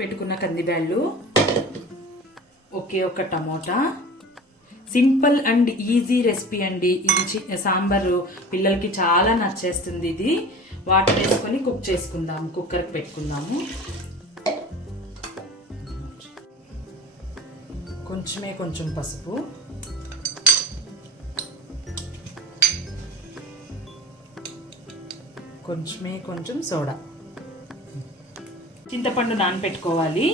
పెట్టుకున్న కందిబ్యాళ్ళు, ఒకే ఒక tomato. Simple and easy recipe అండి ఇది. సాంబారు పిల్లలకి చాలా నచ్చేస్తుంది. ఇది వాటర్ వేసుకొని కుక్ చేసుకుందాము, కుక్కర్కి పెట్టుకుందాము. కొంచెం పసుపు, కొంచెం సోడా, చింతపండు నానబెట్టుకోవాలి.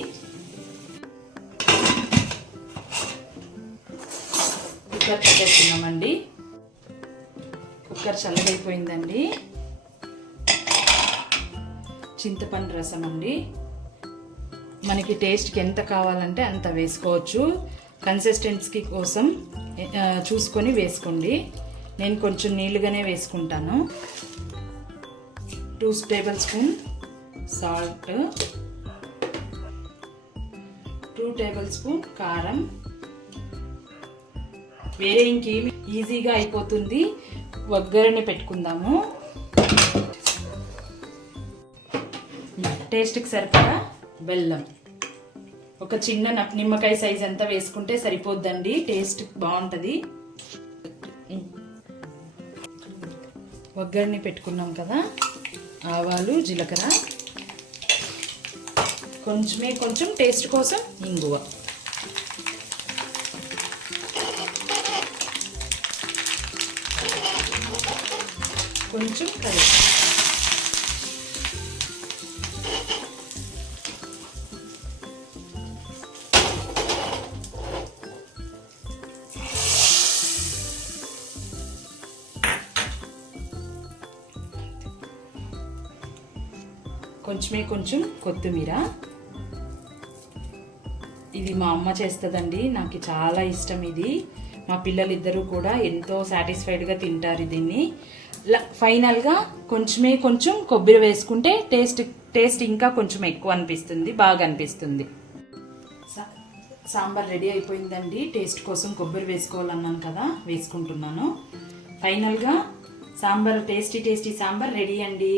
కుక్కర్ పెట్టేస్తున్నామండి. కుక్కర్ చల్లగైపోయిందండి. చింతపండు రసం అండి, మనకి టేస్ట్కి ఎంత కావాలంటే అంత వేసుకోవచ్చు. కన్సిస్టెన్సీ కోసం చూసుకొని వేసుకోండి. నేను కొంచెం నీళ్ళుగానే వేసుకుంటాను. 2 table spoon salt, 2 table spoon కారం. వేరే ఇంకేమి, ఈజీగా అయిపోతుంది. ఒగ్గరని పెట్టుకుందాము. టేస్ట్కి సరిపడా బెల్లం, ఒక చిన్న నిమ్మకాయ సైజ్ అంతా వేసుకుంటే సరిపోద్దండి, టేస్ట్ బాగుంటుంది. ఒగ్గరని పెట్టుకున్నాం కదా, ఆవాలు, జీలకర్ర, కొంచెం టేస్ట్ కోసం ఇంగువ, కొంచెం కరివేపాకు. కొంచెం కొత్తిమీర. ఇది మా అమ్మ చేస్తుందండి, నాకు చాలా ఇష్టం ఇది. మా పిల్లలిద్దరూ కూడా ఎంతో సాటిస్ఫైడ్గా తింటారు దీన్ని. ఫైనల్గా కొంచెం కొబ్బరి వేసుకుంటే టేస్ట్ ఇంకా కొంచెం ఎక్కువ అనిపిస్తుంది, బాగా అనిపిస్తుంది. సాంబార్ రెడీ అయిపోయిందండి. టేస్ట్ కోసం కొబ్బరి వేసుకోవాలన్నాను కదా, వేసుకుంటున్నాను. ఫైనల్గా సాంబార్ టేస్టీ సాంబార్ రెడీ అండి.